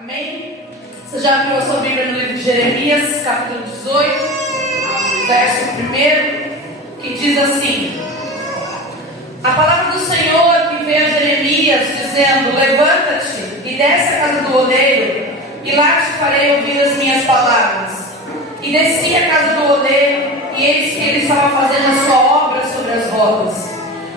Amém? Você já abriu a sua Bíblia no livro de Jeremias, capítulo 18, verso 1, que diz assim: a palavra do Senhor que veio a Jeremias dizendo: levanta-te e desce à casa do oleiro, e lá te farei ouvir as minhas palavras. E desci à casa do oleiro, e eis que ele estava fazendo a sua obra sobre as rodas.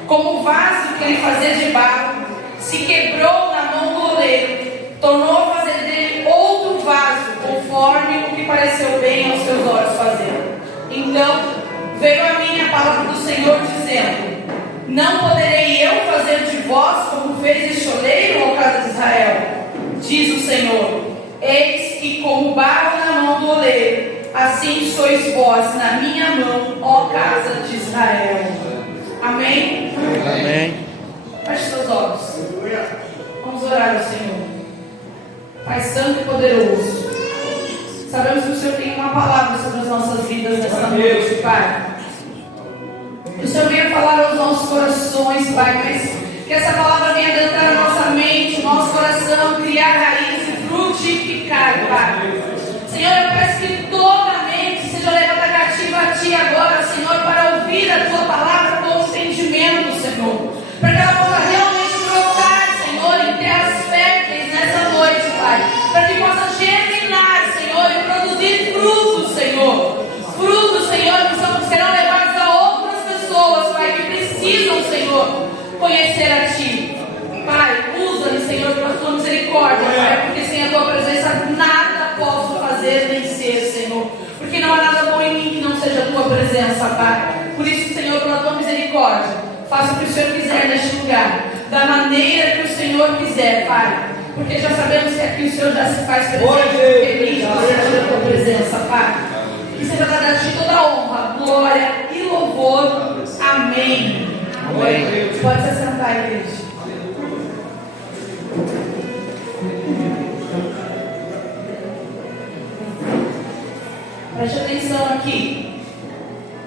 Como o vaso que ele fazia de barro se quebrou na mão do oleiro, tornou a fazer dele outro vaso, conforme o que pareceu bem aos seus olhos fazer. Então veio a mim a palavra do Senhor dizendo: não poderei eu fazer de vós como fez este oleiro, ó casa de Israel? Diz o Senhor: eis que como barro na mão do oleiro, assim sois vós na minha mão, ó casa de Israel. Amém? Amém. Feche seus olhos. Vamos orar ao Senhor. Pai santo e poderoso, sabemos que o Senhor tem uma palavra sobre as nossas vidas nesta noite, Pai. Que o Senhor venha falar aos nossos corações, Pai, mas que essa palavra venha adentrar a nossa mente, o nosso coração, criar raiz e frutificar, Pai. Senhor, eu peço que toda a mente seja levada cativa a Ti agora, Senhor, para ouvir a Tua palavra com entendimento, Senhor, para que ela possa realmente brotar, Senhor, em terras férteis nessa noite, Pai, para que possa germinar, Senhor, e produzir frutos, Senhor, que serão levados a outras pessoas, Pai, que precisam, Senhor, conhecer a Ti. Pai, usa-me, Senhor, pela Tua misericórdia, Pai, porque sem a Tua presença nada posso fazer nem ser, Senhor, porque não há nada bom em mim que não seja a Tua presença, Pai. Por isso, Senhor, pela Tua misericórdia, faça o que o Senhor quiser neste lugar, da maneira que o Senhor quiser, Pai, porque já sabemos que aqui o Senhor já se faz presente, feliz com a Tua presença, Pai. Que seja dada a Ti toda a honra, glória e louvor. Amém. Amém. Pode se sentar, igreja. Preste atenção aqui.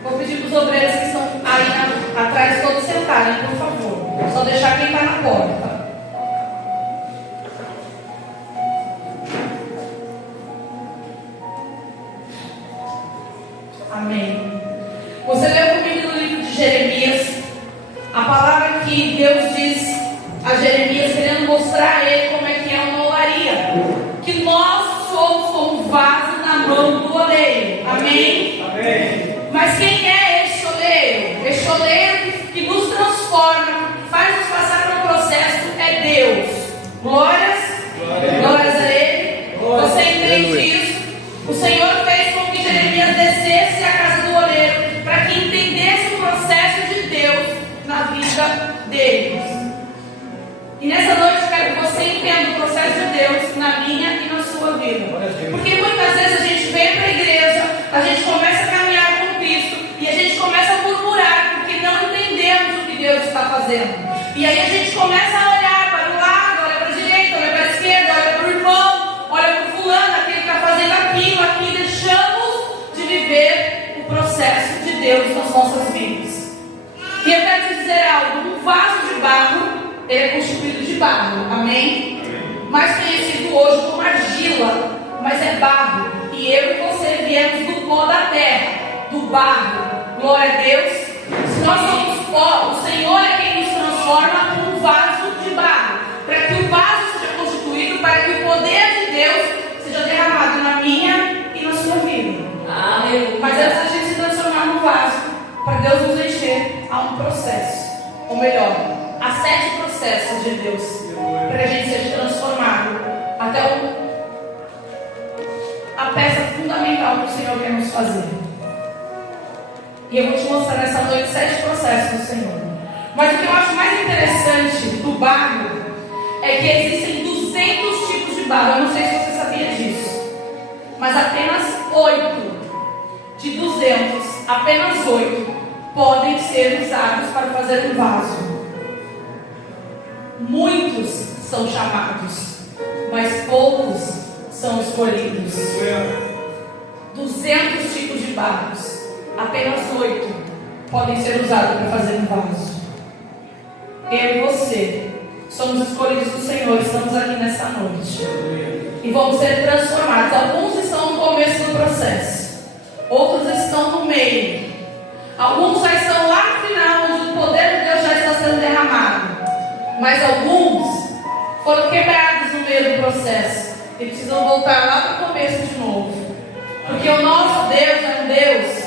Vou pedir para os obreiros que estão aí atrás todos sentarem, por favor. Só deixar quem está na porta. Amém. Você leu comigo no livro de Jeremias a palavra que Deus diz a Jeremias, querendo mostrar a ele como é que é uma olaria. Que nós somos como um vaso na mão do oleiro. Amém? Amém. Mas quem é este oleiro? Este oleiro que nos transforma, que faz nos passar por um processo, é Deus. Glórias a Ele. Você entende isso? O Senhor fez com que Jeremias descesse à casa do oleiro para que entendesse o processo de Deus na vida deles. E nessa noite eu quero que você entenda o processo de Deus na minha e na sua vida. Porque muitas vezes a gente vem para a igreja, a gente começa a caminhar com Cristo e a gente começa a murmurar porque não entendemos o que Deus está fazendo. E aí a gente começa a olhar para o lado, olha para a direita, olha para a esquerda, olha para o irmão, olha para o fulano, aquele que está fazendo aquilo, aqui. Deixamos de viver o processo de Deus nas nossas vidas. E eu quero te dizer algo: um vaso de barro, ele é constituído de barro, amém? Mais conhecido hoje como argila, mas é barro. E eu e você viemos do pó da terra, do barro. Glória a Deus. Se nós somos pó, o Senhor é quem nos transforma num vaso de barro, para que o vaso seja constituído, para que o poder de Deus seja derramado na minha e na sua vida. Amém. Mas antes da gente se transformar num vaso, para Deus nos encher, há um processo, ou melhor, há 7 processos de Deus para que a gente seja transformado até a peça fundamental que o Senhor quer nos fazer. E eu vou te mostrar nessa noite 7 processos do Senhor. Mas o que eu acho mais interessante do barro é que existem 200 tipos de barro. Eu não sei se você sabia disso, mas apenas 8 de 200, apenas 8 podem ser usados para fazer um vaso. Muitos são chamados, mas poucos são escolhidos. 200 tipos de barros, apenas 8 podem ser usados para fazer um vaso. Eu e você somos escolhidos do Senhor, estamos aqui nessa noite. e vamos ser transformados. Alguns estão no começo do processo, outros estão no meio, alguns já estão lá no final, onde o poder de Deus já está sendo derramado, mas alguns foram quebrados no meio do processo e precisam voltar lá para o começo de novo, porque o nosso Deus é um Deus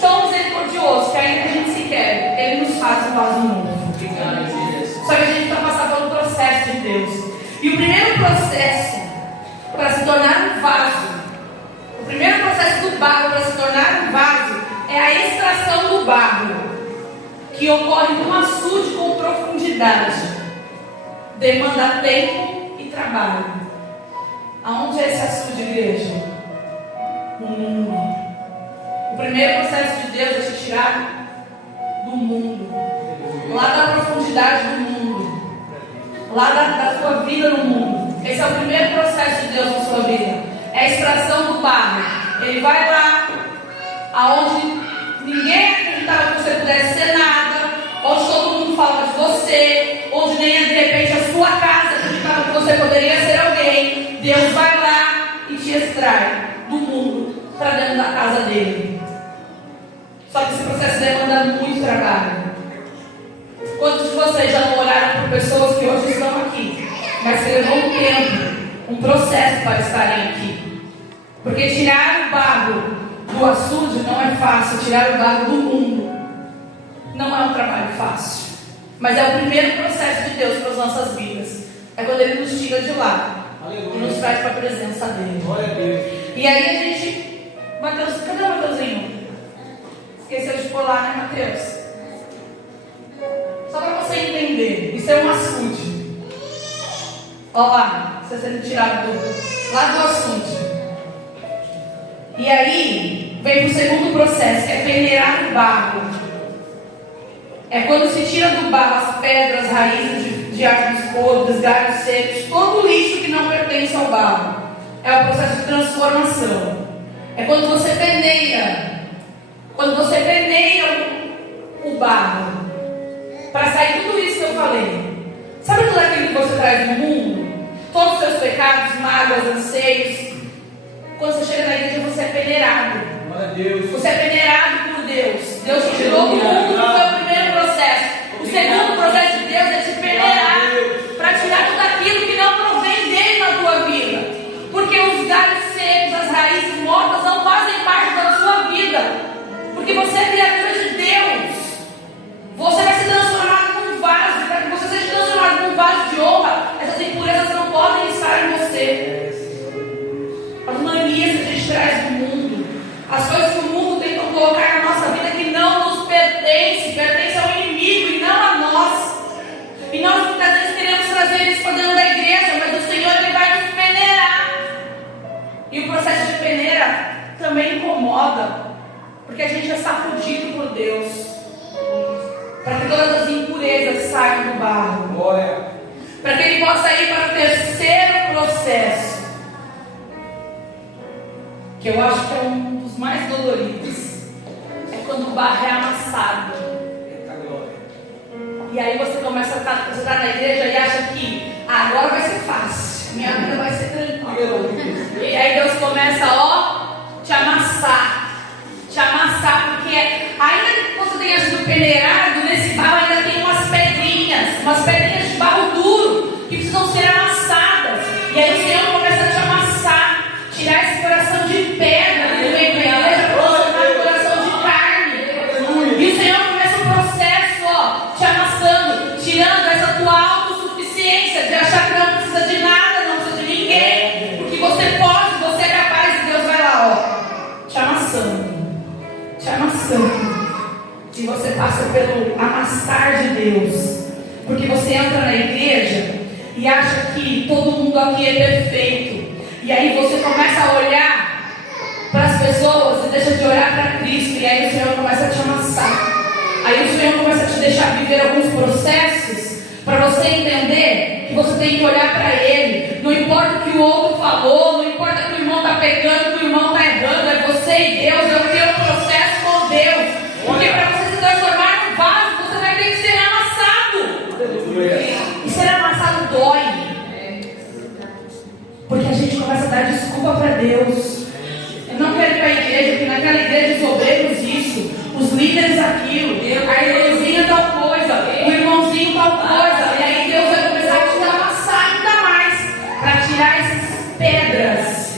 tão misericordioso que ainda que a gente se quer, Ele nos faz um vaso novo. Só que a gente está passando pelo processo de Deus. E o primeiro processo para se tornar um vaso, o primeiro processo do barro para se tornar um vaso é a extração do barro, que ocorre num açude com profundidade. Demanda tempo e trabalho. Aonde é esse açude, igreja? No mundo. O primeiro processo de Deus é te tirar do mundo, lá da profundidade do mundo, lá da sua vida no mundo. Esse é o primeiro processo de Deus na sua vida. É a extração do barro. Ele vai lá aonde ninguém acreditava que você pudesse ser nada, onde todo mundo fala de você, onde nem de repente a sua casa acreditava que você poderia ser alguém. Deus vai lá e te extrai do mundo para dentro da casa dele. Só que esse processo demanda muito trabalho. Quantos de vocês já não oraram por pessoas que hoje estão aqui, mas que levou um tempo, um processo para estarem aqui? Porque tirar o barro do açude não é fácil, tirar o barro do mundo não é um trabalho fácil. Mas é o primeiro processo de Deus para as nossas vidas. É quando Ele nos tira de lá e nos traz para a presença dEle. E aí a gente... Mateus, cadê o Mateuzinho? Esqueceu de pôr lá, né, Mateus? Só para você entender, isso é um açude. Olha lá, você sendo tirado lá do açude. E aí, vem para o segundo processo, é peneirar o barro. É quando se tira do barro as pedras, raízes de árvores podres, galhos secos, todo o lixo que não pertence ao barro. É o processo de transformação. É quando você peneira. Quando você peneira o barro, para sair tudo isso que eu falei. Sabe tudo aquilo que você traz no mundo? Todos os seus pecados, mágoas, anseios. Quando você chega na igreja, você é peneirado. Você é peneirado por Deus. Deus te tirou do mundo, que foi o primeiro processo. O segundo processo de Deus é te peneirar, para tirar tudo aquilo que não provém dele na tua vida. Porque os galhos secos, as raízes mortas não fazem parte da sua vida. Porque você é criatura de Deus. Você vai ser transformado num vaso. Para que você seja transformado num vaso de honra, essas impurezas não podem estar em você. As manias que a gente traz do mundo, as coisas que o mundo tenta colocar na nossa vida que não nos pertence ao inimigo e não a nós. E nós muitas vezes queremos trazer isso para dentro da igreja, mas o Senhor Ele vai nos peneirar. E o processo de peneira também incomoda. Porque a gente é sacudido por Deus, para que todas as impurezas saiam do barro, para que Ele possa ir para o terceiro processo, que eu acho que é um dos mais doloridos. É quando o barro é amassado. E aí você começa você está na igreja e acha que agora vai ser fácil, minha vida vai ser tranquila. E aí Deus começa te amassar. Te amassar, porque ainda que você tenha sido peneirado, nesse barro ainda tem umas pedrinhas de barro duro, que precisam ser amassadas. E aí o Senhor começa a te amassar, tirar esse coração de pedra que vem para a igreja para transformar em coração de carne. E o Senhor começa um processo, te amassando, tirando essa tua autossuficiência, de achar que não precisa de nada, não precisa de ninguém, porque você pode, você é capaz, e Deus vai lá, te amassando. E você passa pelo amassar de Deus, porque você entra na igreja e acha que todo mundo aqui é perfeito, e aí você começa a olhar para as pessoas e deixa de olhar para Cristo, e aí o Senhor começa a te amassar. Aí o Senhor começa a te deixar viver alguns processos para você entender que você tem que olhar para Ele. Não importa o que o outro falou, não importa que o irmão está pecando, que o irmão está errando, é você e Deus, é o teu processo com Deus. Porque para você se transformar num vaso, você vai ter que ser amassado. E ser amassado dói. dar desculpa para Deus. Eu não quero ir para a igreja, porque naquela igreja os obreiros isso, os líderes aquilo, a irmãzinha tal coisa, o irmãozinho tal coisa. E aí Deus vai começar a te amassar ainda mais para tirar essas pedras,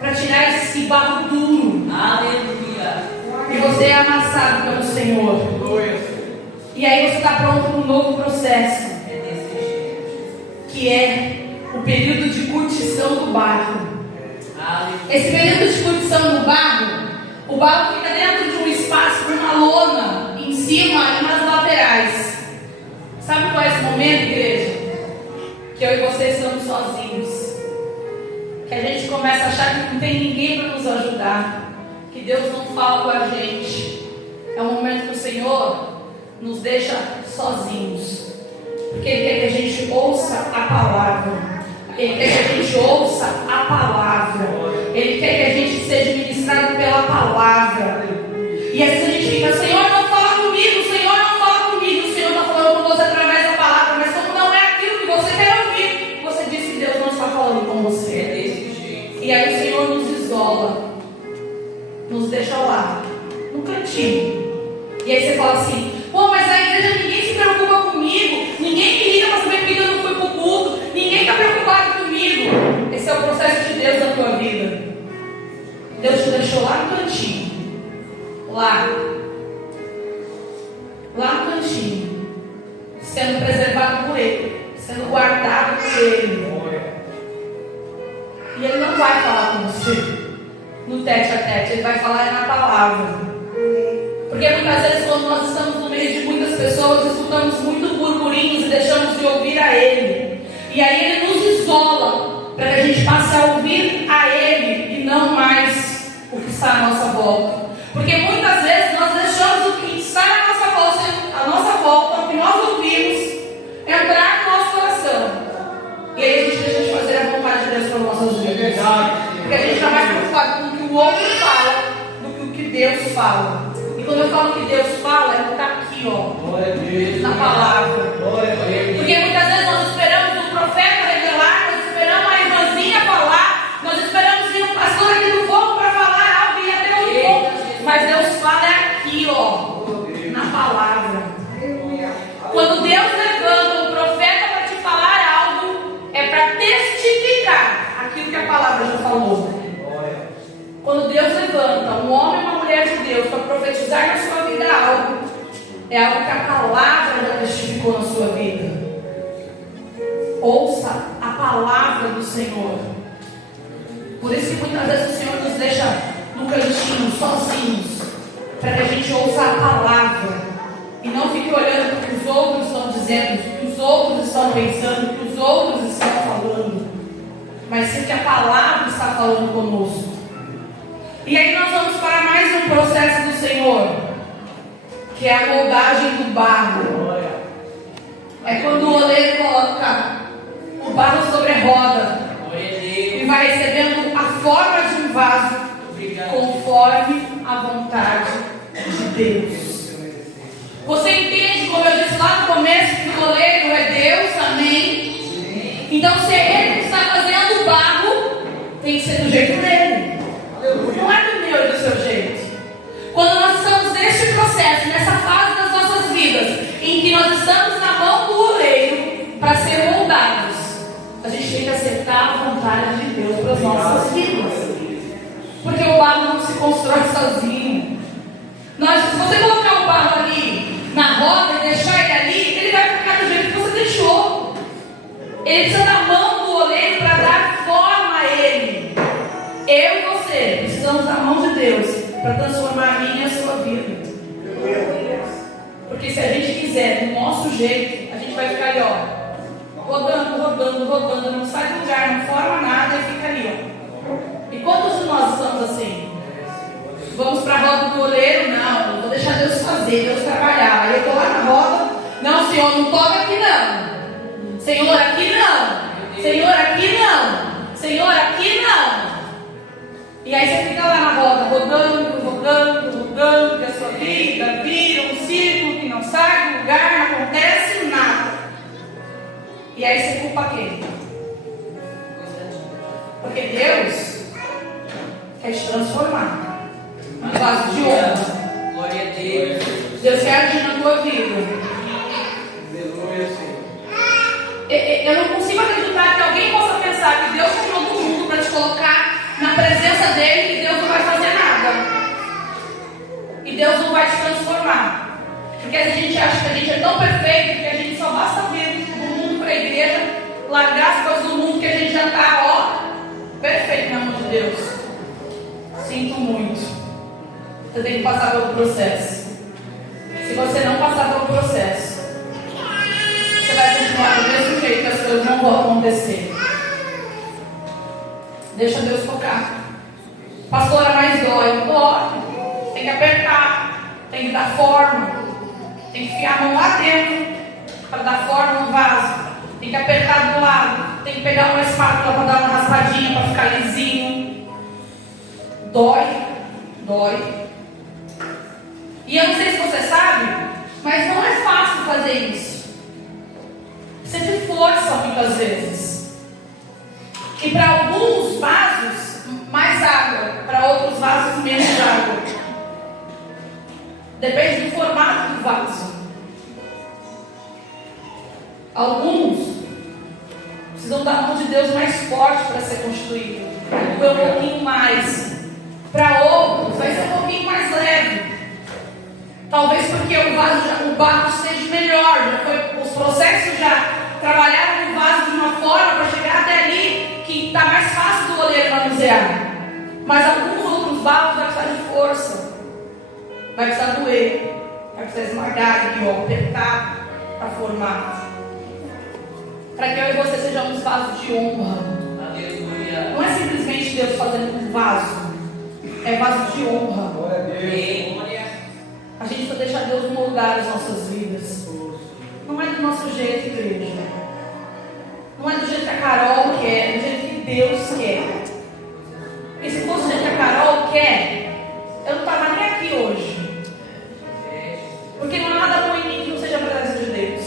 para tirar esse barro duro. Aleluia. E você é amassado pelo Senhor. E aí você está pronto para um novo processo, que é o período de curtição do barro. Esse período de curtição do barro, o barro fica dentro de um espaço com uma lona em cima e nas laterais. Sabe qual é esse momento, igreja? Que eu e você estamos sozinhos. Que a gente começa a achar que não tem ninguém para nos ajudar. Que Deus não fala com a gente. É um momento que o Senhor nos deixa sozinhos. Porque Ele quer que a gente ouça a palavra. Ele quer que a gente ouça a palavra. Ele quer que a gente seja ministrado pela palavra. E às vezes a gente fica, Senhor, não fala comigo, Senhor, não fala comigo. O Senhor está falando com você através da palavra. Mas como não é aquilo que você quer ouvir, você diz que Deus não está falando com você. E aí o Senhor nos isola, nos deixa lá, no cantinho. E aí você fala assim, pô, mas a igreja ninguém se preocupa comigo, ninguém me liga para saber que eu não fui para o culto, ninguém está preocupado comigo. Esse é o processo de Deus na tua vida. Deus te deixou lá no cantinho, lá no cantinho, sendo preservado por Ele, sendo guardado por Ele. E Ele não vai falar com você no tete a tete, Ele vai falar na palavra. Porque muitas vezes quando nós estamos no meio de muitas pessoas, escutamos muito burburinhos e deixamos de ouvir a Ele. E aí Ele nos isola para que a gente passe a ouvir a Ele e não mais o que está à nossa volta. Porque muitas vezes nós deixamos o que está à nossa volta, o que nós ouvimos, entrar no nosso coração. E aí a gente deixa de fazer a vontade de Deus para nossas vidas. Porque a gente está mais preocupado com o que o outro fala do que o que Deus fala. E quando eu falo que Deus fala, Ele está aqui, ó, na palavra. Porque muitas vezes nós esperamos o profeta revelar, nós esperamos a irmãzinha falar, nós esperamos vir um pastor aqui no fogo para falar algo e até o fogo. Mas Deus fala aqui, ó, na palavra. Quando Deus levanta um profeta para te falar algo, é para testificar aquilo que a palavra já falou. Quando Deus levanta um homem e uma mulher de Deus para profetizar na sua vida algo, é algo que a palavra já testificou na sua vida. Ouça a palavra do Senhor. Por isso que muitas vezes o Senhor nos deixa no cantinho, sozinhos, para que a gente ouça a palavra e não fique olhando para o que os outros estão dizendo, o que os outros estão pensando, o que os outros estão falando, mas sim que a palavra está falando conosco. E aí nós vamos para mais um processo do Senhor, que é a moldagem do barro. É quando o oleiro coloca o barro sobre a roda e vai recebendo a forma de um vaso conforme a vontade de Deus. Você entende, como eu disse lá no começo, que o oleiro é Deus, amém? Então se é Ele que está fazendo o barro, tem que ser do jeito dele. Não é do meu e do seu jeito. Quando nós estamos neste processo, nessa fase das nossas vidas, em que nós estamos na mão do oleiro para ser moldados, a gente tem que aceitar a vontade de Deus para as nossas vidas. Porque o barro não se constrói sozinho. Se você colocar o barro ali na roda e deixar ele ali, ele vai ficar do jeito que você deixou. Ele precisa da mão do oleiro para dar forma a ele. Eu e você precisamos da mão de Deus para transformar a minha e a sua vida. Porque se a gente quiser do nosso jeito, a gente vai ficar ali, ó, rodando, não sai do lugar, não forma nada e fica ali, ó. E quantos de nós estamos assim? Vamos para a roda do oleiro? Não, vou deixar Deus fazer, Deus trabalhar. Aí eu estou lá na roda, não, Senhor, não toca aqui não. Senhor, aqui não. Senhor, aqui não. Senhor, aqui não. E aí você fica lá na roda, rodando, que a sua vida vira um círculo que não sai do lugar, não acontece nada. E aí você culpa quem? Porque Porque Deus quer te transformar num vaso de honra. Glória a Deus. Deus quer agir na tua vida. Aleluia, Senhor. Eu não consigo acreditar que alguém possa pensar que Deus tirou do mundo para te colocar na presença dele e Deus não vai fazer nada. E Deus não vai te transformar. Porque a gente acha que a gente é tão perfeito que a gente só basta vir do mundo para a igreja, largar as coisas do mundo que a gente já está, ó, perfeito na mão de Deus. Sinto muito. Você tem que passar pelo processo. Se você não passar pelo processo, você vai continuar do mesmo jeito que as coisas não vão acontecer. Deixa Deus tocar. Pastora, mais dói. Dói. Tem que apertar. Tem que dar forma. Tem que enfiar a mão lá dentro para dar forma no vaso. Tem que apertar do lado. Tem que pegar uma espátula para dar uma raspadinha para ficar lisinho. Dói. Dói. E eu não sei se você sabe, mas não é fácil fazer isso. Precisa de força muitas vezes. E para alguns vasos, mais água. Para outros vasos, menos água. Depende do formato do vaso. Alguns precisam da mão de Deus mais forte para ser construído. Vai doer um pouquinho mais. Para outros, vai ser um pouquinho mais leve. Talvez porque o barro esteja melhor. Os processos já trabalharam no vaso de uma forma para chegar até ali que está mais fácil do goleiro manusear. Mas alguns outros barros vai precisar de força. Vai precisar doer. Vai precisar esmagar aqui, ó, apertar para formar. Para que eu e você sejamos vasos de honra. Aleluia. Não é simplesmente Deus fazendo um vaso. É vaso de honra. Glória a Deus. A gente precisa deixar Deus moldar as nossas vidas. Não é do nosso jeito, igreja. Não é do jeito que a Carol quer, é do jeito que Deus quer. Porque se fosse do jeito que a Carol quer, eu não estava nem aqui hoje. Porque não há nada bom em mim que não seja a presença de Deus.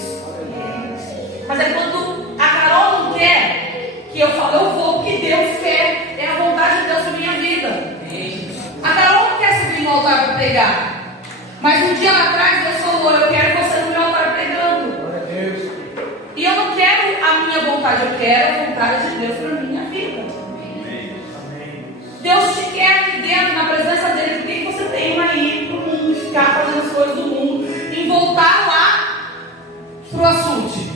Mas é quando a Carol não quer que eu falo, eu vou, porque Deus quer. É a vontade de Deus na minha vida. A Carol não quer subir no altar para pregar. Mas um dia lá atrás Deus falou, eu quero você no meu altar pregando. E eu não quero a minha vontade, eu quero a vontade de Deus para a minha vida. Deus te quer aqui dentro, na presença dele. Por que você tem uma ir para o mundo e ficar fazendo as coisas do mundo e voltar lá para o açude?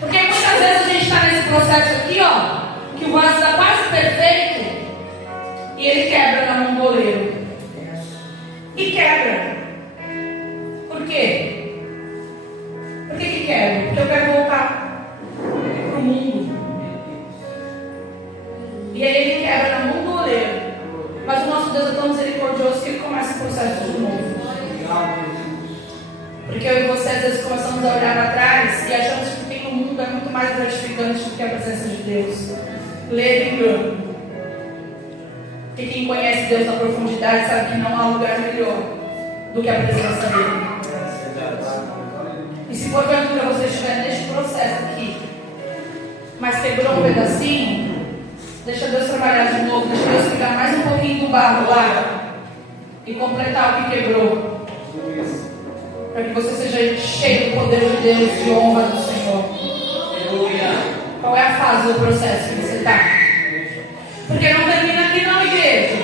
Porque muitas vezes a gente está nesse processo aqui, ó, que o vaso está quase perfeito e ele quebra na mão do oleiro. E quebra. Por quê? Por que quebra? Porque eu quero voltar para o mundo. E aí ele quebra na mão do oleiro. Mas o nosso Deus é tão misericordioso que ele começa o processo de novo. Porque eu e você às vezes começamos a olhar para trás e achamos que o que tem no mundo é muito mais gratificante do que a presença de Deus. Lê engano. Porque quem conhece Deus na profundidade sabe que não há lugar melhor do que a presença dele. E se porventura você estiver neste processo aqui, mas quebrou um pedacinho, deixa Deus trabalhar de novo, deixa Deus pegar mais um pouquinho do barro lá e completar o que quebrou. Para que você seja cheio do poder de Deus, de honra do Senhor. Qual é a fase do processo que você está? Porque não termina aqui não, igreja.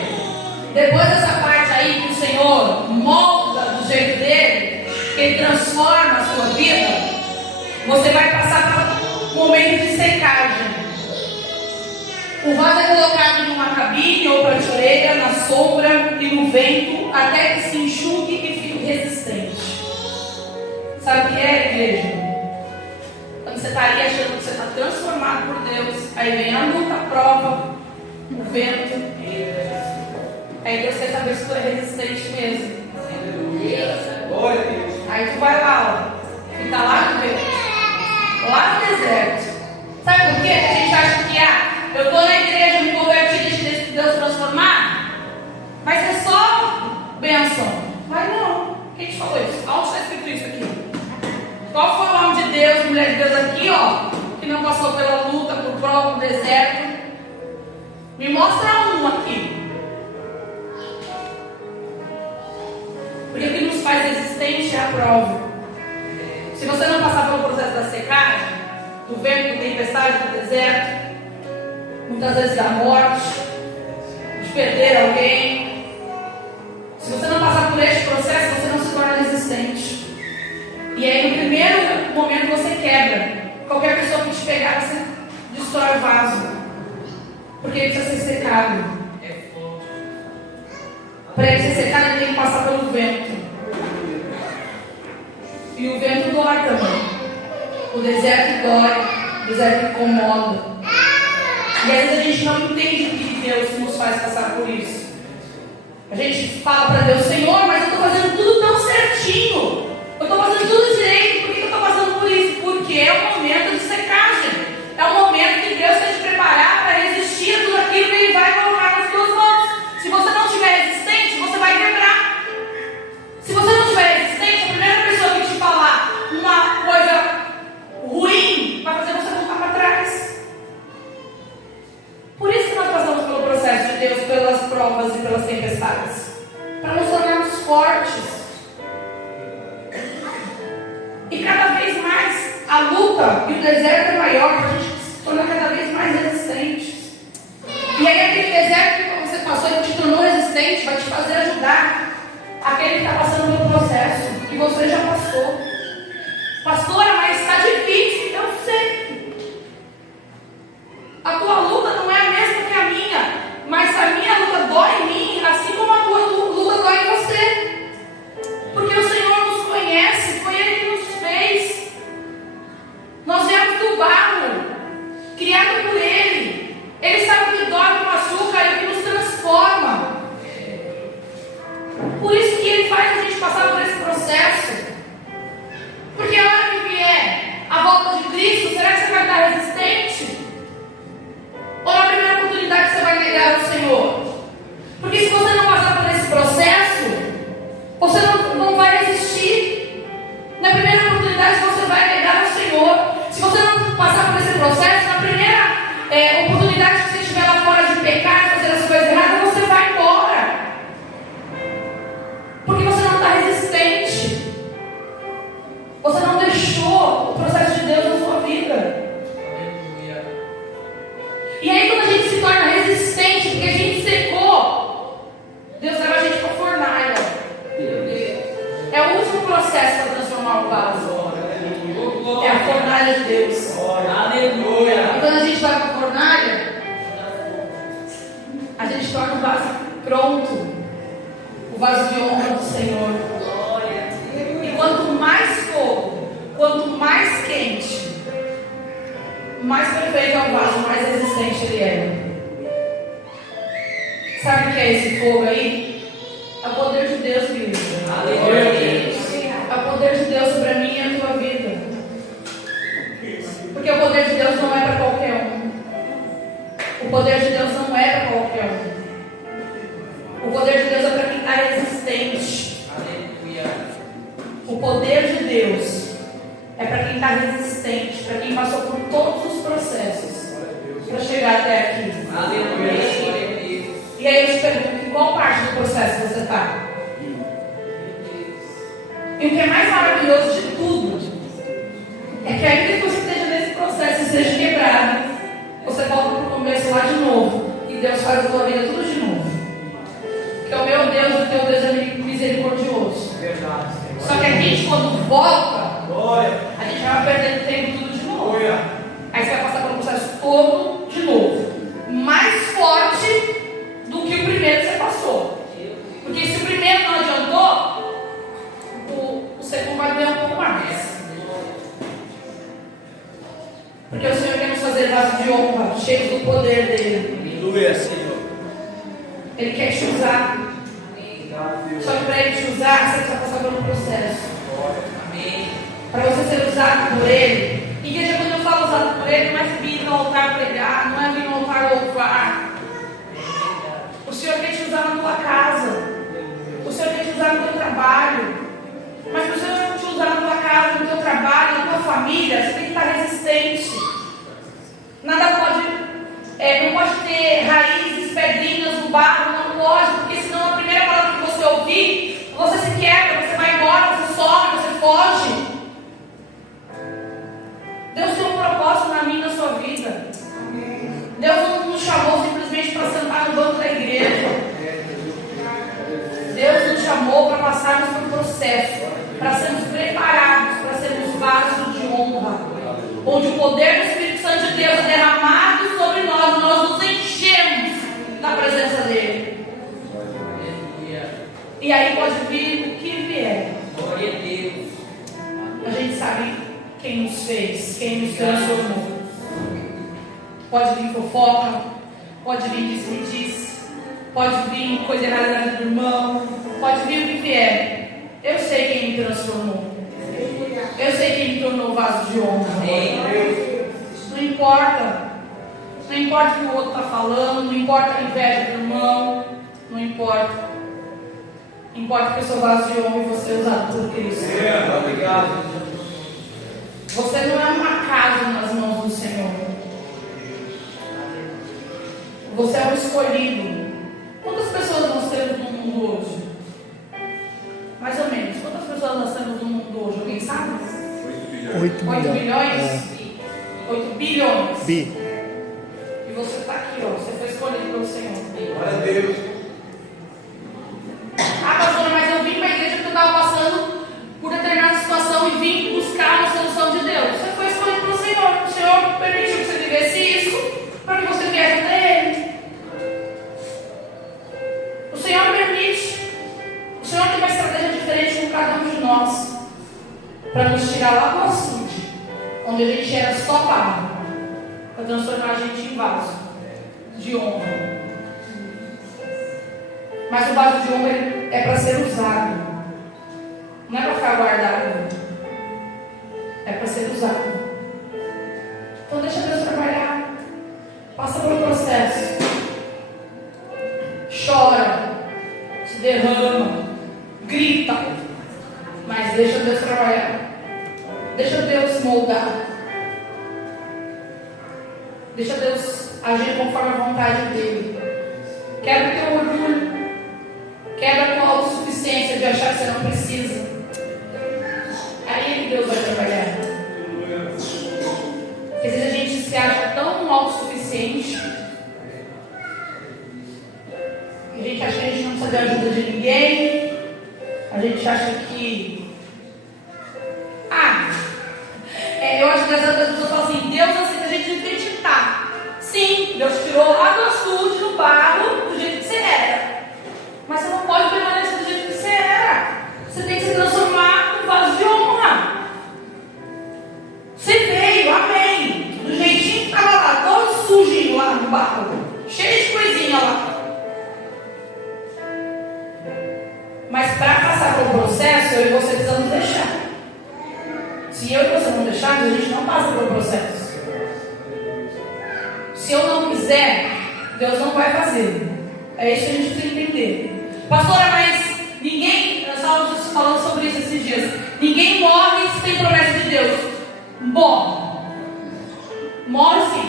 Depois dessa parte aí que o Senhor molda do jeito dele, que ele transforma a sua vida, você vai passar por um momento de secagem. O vaso é colocado em uma cabine ou prateleira, na sombra e no vento, até que se enxugue e fique resistente. Sabe o que é, igreja? Quando você está ali achando que você está transformado por Deus, aí vem a luta, a prova, o vento. Aí Deus quer saber se tu é resistente mesmo. Aí tu vai lá, ó, e tá lá no vento, lá no deserto. Sabe por quê? A gente acha que eu estou na igreja, me converti, deixa Deus transformar. Vai ser só bênção. Mas não. Quem te falou isso? Onde está escrito isso aqui? Qual foi o homem de Deus, mulher de Deus aqui, ó, que não passou pela luta, por prova, no deserto? Me mostra um aqui. Porque o que nos faz resistente é a prova. Se você não passar pelo processo da secagem, do vento, da tempestade, do deserto, muitas vezes da morte, de perder alguém, se você não passar por este processo, você não se torna resistente. E aí no primeiro momento você quebra. Qualquer pessoa que te pegar, você destrói o vaso. Porque ele precisa ser secado. Para ele ser secado, ele tem que passar pelo vento. E o vento dói também. O deserto dói, o deserto incomoda. E às vezes a gente não entende o que Deus nos faz passar por isso. A gente fala para Deus: Senhor, mas eu estou fazendo tudo tão certinho. Eu estou fazendo tudo direito. Por que eu estou passando por isso? Porque é um momento de secagem. É um momento que Deus quer te preparar para resistir a tudo aquilo que Ele vai colocar nas tuas mãos. Se você não estiver resistente, você vai quebrar. Se você não estiver resistente, a primeira pessoa que te falar uma coisa ruim vai fazer você voltar para trás. Por isso que nós passamos pelo processo de Deus, pelas provas e pelas tempestades, para nos tornarmos fortes. E cada vez mais a luta e o deserto é maior, para a gente se tornar cada vez mais resistentes. E aí aquele deserto que você passou e te tornou resistente vai te fazer ajudar aquele que está passando pelo processo que você já passou. Pastora, mas está difícil. Eu sei. A tua luta não é a mesma que a minha, mas a minha luta dói em mim, assim como a tua luta dói em você. Porque o Senhor nos conhece, foi Ele que nos fez. Nós viemos do barro, criado por Ele. Ele sabe o que dói com açúcar e o que nos transforma. Por isso que Ele faz a gente passar por esse processo. Porque a hora que vier a volta de Cristo, será que você vai estar resistente? Ou na primeira oportunidade você vai negar ao Senhor? Porque se você não passar por esse processo, você não vai resistir. Na primeira oportunidade você vai negar ao Senhor. Se você não passar por esse processo, na primeira oportunidade que você estiver lá fora de pecar, fazer as coisas erradas, você vai embora. Porque você não está resistente. Você não deixou o processo de Deus na sua vida. E aí quando a gente se torna resistente, porque a gente secou, Deus leva a gente para a fornalha. É o último processo para transformar o vaso. É a fornalha de Deus. Aleluia. E quando a gente vai para a fornalha, a gente torna o vaso pronto. O vaso de honra do Senhor. E quanto mais fogo, quanto mais quente, mais perfeito é o vaso, mais resistente ele é. Sabe o que é esse fogo aí? É o poder de Deus, querido. Aleluia. É o poder de Deus sobre a minha e a tua vida. Porque o poder de Deus não é para qualquer um. O poder de Deus não é para qualquer um. O poder de Deus é para quem está resistente. Aleluia. O poder de Deus é para quem está resistente, para quem passou por todos os processos para chegar até aqui. Aleluia. E aí eu te pergunto, em qual parte do processo você está? E o que é mais maravilhoso de tudo é que ainda que você esteja nesse processo e seja quebrado, você volta para o começo lá de novo e Deus faz a tua vida tudo de novo. Porque o meu Deus, o teu Deus é misericordioso. Só que a gente, quando volta, a gente vai perdendo tempo tudo de novo. Aí você vai passar pelo processo todo de novo, mais forte do que o primeiro que você passou. Porque se o primeiro não adiantou, o segundo vai doer um pouco mais. Porque o Senhor quer nos fazer vasos de honra, cheios do poder dele. Aleluia, Senhor. Ele quer te usar. Só que para Ele te usar, você precisa passar pelo processo. Amém. Para você ser usado por Ele. Igreja, quando eu falo usado por Ele, não é vir no altar pregar, não é vir no altar louvar. O Senhor quer te usar na tua casa. O Senhor quer te usar no teu trabalho. Mas para o Senhor te usar na tua casa, no teu trabalho, na tua família, você tem que estar resistente. Nada pode, não pode ter raiz do barro, não pode, porque senão a primeira palavra que você ouvir, você se quebra, você vai embora, você some, você foge. Deus tem um propósito na minha e na sua vida. Deus não nos chamou simplesmente para sentar no banco da igreja. Deus nos chamou para passarmos por um processo, para sermos preparados, para sermos vasos de honra, onde o poder do Espírito Santo de Deus é derramado sobre nós, e nós nos enchemos da presença dele. E aí pode vir o que vier. Glória a Deus. A gente sabe quem nos fez, quem nos transformou. Pode vir fofoca, pode vir disse-me-disse, pode vir coisa errada na vida do irmão, pode vir o que vier. Eu sei quem me transformou. Eu sei quem me tornou vaso de honra. Não importa. Não importa o que o outro está falando, não importa a inveja do irmão, não importa. Importa que eu sou vaso de honra e você é usado por Cristo. Obrigado. Você não é uma casa nas mãos do Senhor. Você é um escolhido. Quantas pessoas nós temos no mundo hoje? Mais ou menos. Quantas pessoas nós temos no mundo hoje? Alguém sabe? 8 bilhões? 8 bilhões. Bi. E você está aqui, ó. Você foi escolhido pelo Senhor. Glória a Deus. Ah, pastora, mas eu vim para a igreja porque eu estava passando por determinada situação e vim buscar a solução de Deus. Você foi escolhido pelo Senhor. O Senhor permitiu que você vivesse isso para que você viesse até Ele. O Senhor permite. O Senhor tem uma estratégia diferente com cada um de nós para nos tirar lá do açude, onde a gente era só barro, para transformar a gente em vaso de honra. Mas o vaso de honra é para ser usado, não é para ficar guardado, é para ser usado. Então deixa Deus trabalhar, passa pelo processo, chora, se derrama, grita, mas deixa Deus trabalhar, deixa Deus moldar, deixa Deus agir conforme a vontade dele. Quebra o teu orgulho, quebra a tua autossuficiência de achar que você não precisa. Aí é que Deus vai trabalhar. Porque às vezes a gente se acha tão autossuficiente, a gente acha que a gente não precisa de ajuda de ninguém, a gente acha que eu acho que as pessoas falam assim: Deus aceita a gente do jeito que está. Sim, Deus tirou lá do açude, do barro, do jeito que você era. Mas você não pode permanecer do jeito que você era. Você tem que se transformar em vaso de honra. Você veio, amém, do jeitinho que estava lá, todo sujinho lá no barro, cheio de coisinha lá. Mas para passar pelo processo, eu e você precisamos deixar. Se eu e você não deixarmos, a gente não passa pelo processo. Se eu não quiser, Deus não vai fazer. É isso que a gente precisa entender. Pastora, mas ninguém, nós estávamos falando sobre isso esses dias, ninguém morre se tem promessa de Deus. Morre. Morre sim.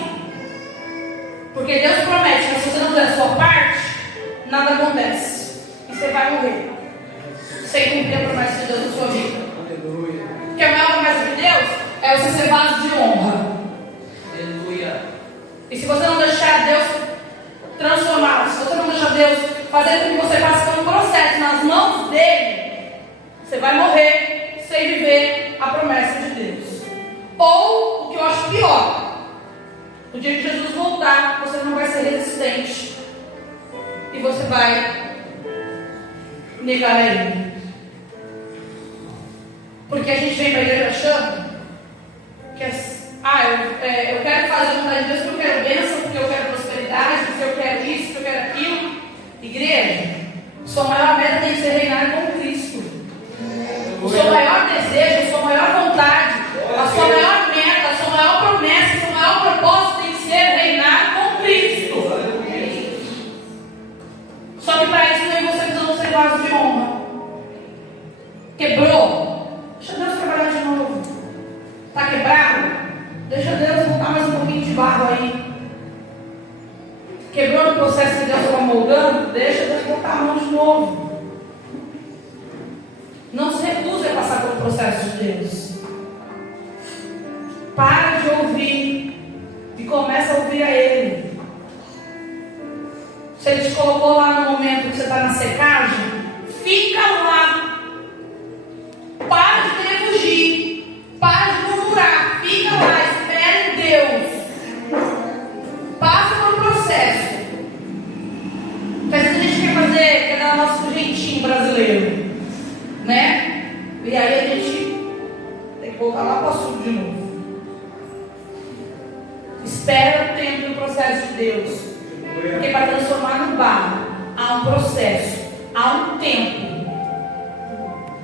Porque Deus promete, mas se você não fizer a sua parte, nada acontece. E você vai morrer sem cumprir a promessa de Deus na sua vida. Porque a maior promessa de Deus é você ser vaso de honra. Aleluia. E se você não deixar Deus transformar, se você não deixar Deus fazer com que você passe por um processo nas mãos dele, você vai morrer sem viver a promessa de Deus. Ou, o que eu acho pior, no dia que Jesus voltar, você não vai ser resistente e você vai negar a Ele. Porque a gente vem para a igreja achando que eu quero fazer a vontade de Deus, porque eu quero bênção, porque eu quero prosperidade, porque eu quero isso, porque eu quero aquilo. Igreja, sua maior meta tem que ser reinar com Cristo. O seu maior desejo, a sua maior vontade, a sua maior meta, a sua maior promessa, o seu maior propósito tem que ser reinar com Cristo. Só que para isso eu e você precisamos ser vasos de honra. Quebrou? Deixa Deus trabalhar de novo. Está quebrado? Deixa Deus botar mais um pouquinho de barro aí. Quebrou no processo que Deus está moldando, deixa Deus botar a mão de novo. Não se recuse a passar pelo processo de Deus. Para de ouvir e começa a ouvir a Ele. Se Ele te colocou lá no momento que você está na secagem, fica lá. Para de querer fugir. Para de murmurar. Fica lá, espera em Deus. Passa pelo processo. Porque às vezes a gente quer dar nosso jeitinho brasileiro, né? E aí a gente tem que voltar lá para o assunto de novo. Espera o tempo do processo de Deus. Porque para transformar no barro há um processo, há um tempo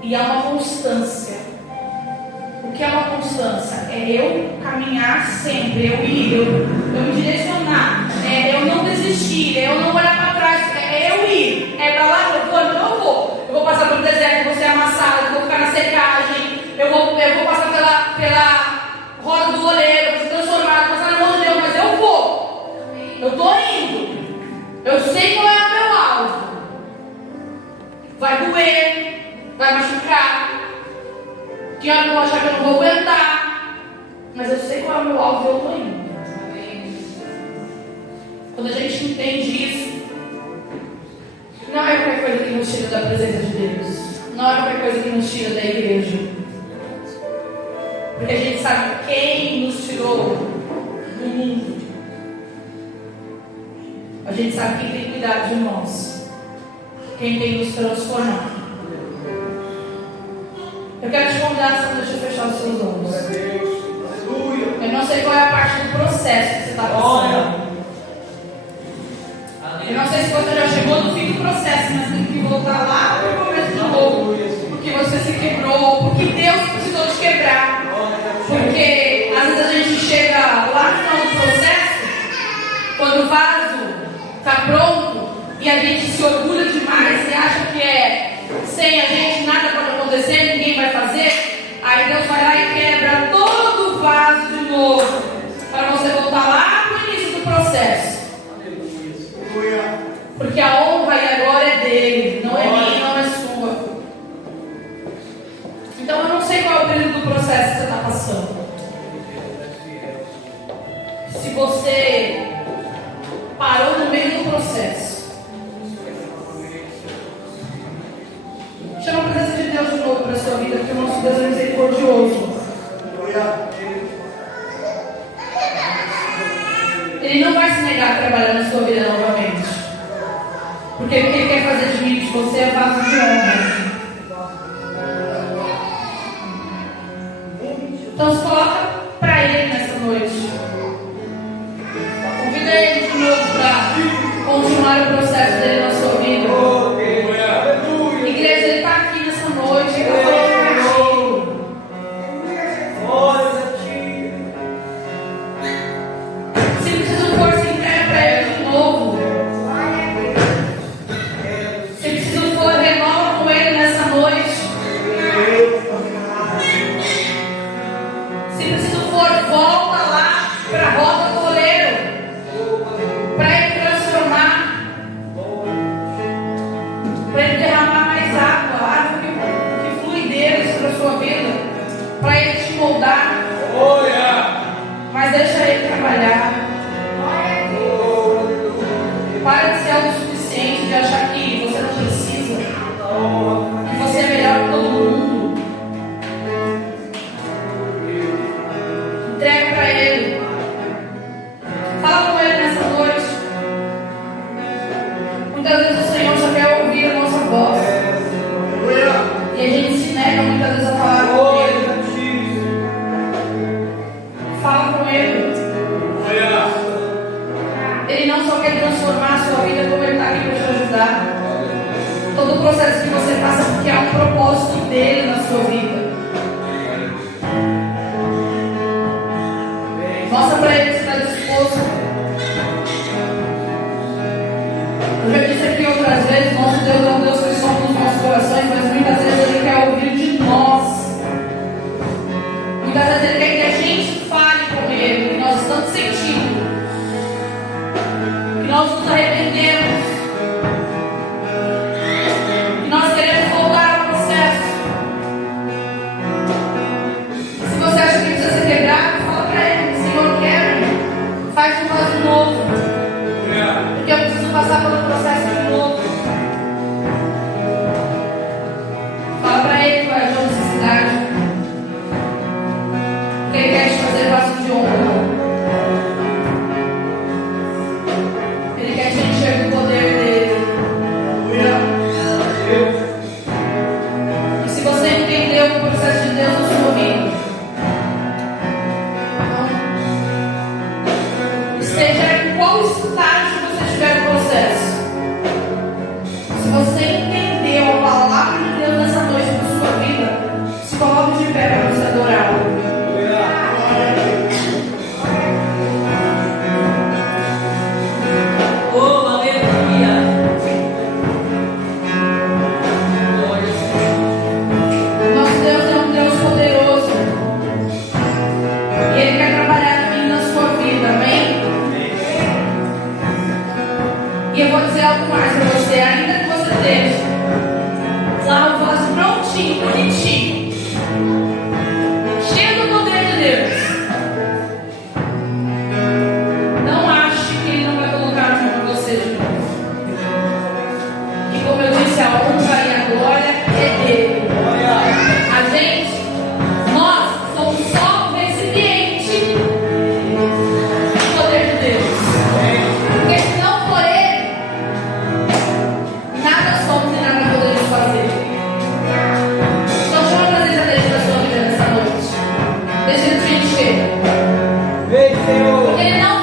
e há uma constância. O que é uma constância? É eu caminhar sempre, eu ir, eu me direcionar, eu não desistir, eu não olhar para trás, é eu ir, é para lá, eu vou, então eu vou. Eu vou passar pelo deserto, vou ser amassado, eu vou ficar na secagem, eu vou passar pela roda do oleiro, vou ser transformado, passar na mão de Deus, mas eu vou. Eu estou indo. Eu sei qual é o meu alvo. Vai doer, vai machucar. Que hora eu vou achar que eu não vou aguentar. Mas eu sei qual é o meu alvo e eu estou indo. Quando a gente entende isso, não é qualquer coisa que nos tira da presença de Deus. Não é qualquer coisa que nos tira da igreja. Porque a gente sabe quem nos tirou do mundo. A gente sabe quem tem cuidado de nós. Quem tem nos transformado. Eu quero te convidar essa noite a fechar os seus olhos. Eu não sei qual é a parte do processo que você está passando. Eu não sei se você já chegou no fim do processo, mas tem que voltar lá para o começo de novo. Porque você se quebrou, porque Deus precisou te quebrar. Porque às vezes a gente chega lá no final do processo, quando o vaso está pronto, e a gente se orgulha demais e acha que sem a gente nada pode acontecer, ninguém vai fazer. Aí Deus vai lá e quebra todo o vaso de novo, para você voltar lá para o início do processo. Porque a honra e a glória é dele, não é minha, não é sua. Então eu não sei qual é o período do processo que você está passando. Se você parou no meio do processo, chama a presença de Deus de novo para a sua vida, porque o nosso Deus é misericordioso. Ele não vai se negar a trabalhar na sua vida novamente. Porque o que Ele quer fazer de mim, de você, é vaso de honra. Então se coloca para Ele nessa noite. Convida Ele de novo para continuar o processo dele na sua vida. Igreja, Ele está aqui nessa noite. Ele está falando contigo. Se precisa for, se entrega para Ele de novo. Se precisa for, renova com Ele nessa noite. Se preciso for, volta lá para a roda do oleiro, para Ele transformar, para Ele derramar mais água que fluidez para a sua vida, para Ele te moldar. Mas deixa Ele trabalhar. Para de ser autossuficiente, de achar que você não precisa, que você é melhor que todo mundo. Entrega para Ele. Fala com Ele nessa noite. Muitas vezes o Senhor só quer ouvir a nossa voz. E a gente se nega muitas vezes a falar com Ele. Fala com Ele. Ele não só quer transformar a sua vida, como Ele está aqui para te ajudar. Todo o processo que você passa, porque há um propósito dele na sua vida. Mostra para Ele que você está disposto. Eu já disse aqui outras vezes, nosso Deus é um Deus que sonda os nossos corações, mas muitas vezes Ele quer ouvir de nós. Muitas vezes Ele quer que a gente fale com Ele, que nós estamos sentindo, que nós nos arrependemos passar pelo processo de novo. Fala para ele qual é a tua necessidade. Que ele quer te fazer vaso de honra. Ele quer te encher do poder dele. E se você entendeu o processo de Deus na sua vida, esteja em qual estágio você estiver no processo, se você entendeu a palavra de Deus nessa noite na sua vida, se coloque de pé para você adorá-lo. Oh, aleluia. Glória a Deus. Nosso Deus é um Deus poderoso e Ele quer trabalhar em mim na sua vida, amém? E eu vou dizer algo mais para você, ainda que você esteja lá o vaso prontinho, bonitinho, cheio do poder de Deus, não ache que Ele não vai colocar a mão para você de novo. E como eu disse, a honra e a glória é dele. A gente, nós somos só o recipiente do poder de Deus. Porque se não for Ele, nada somos e nada podemos fazer. Então chama a presença dele para a sua vida nessa noite. Deixa Ele te encher. Vem, Senhor. Porque Ele não